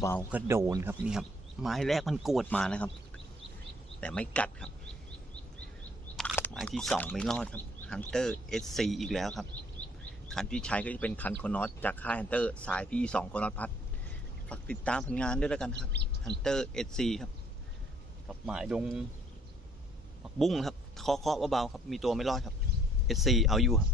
เบาๆก็โดนครับนี่ครับ ไม้แรกมันกวดมานะครับ แต่ไม่กัดครับ ไม้ที่สองไม่รอดครับฮันเตอร์เอสซีอีกแล้วครับ คันที่ใช้ก็จะเป็นคันโคอนอสจากค่ายฮันเตอร์สายพี่สองโคอนอสพัดฝากติดตามผลงานด้วยแล้วกันครับฮันเตอร์เอสซีครับ กับหมายดงผักบุ้งครับเคาะๆเบาๆครับ มีตัวไม่รอดครับเอสซีเอาอยู่ครับ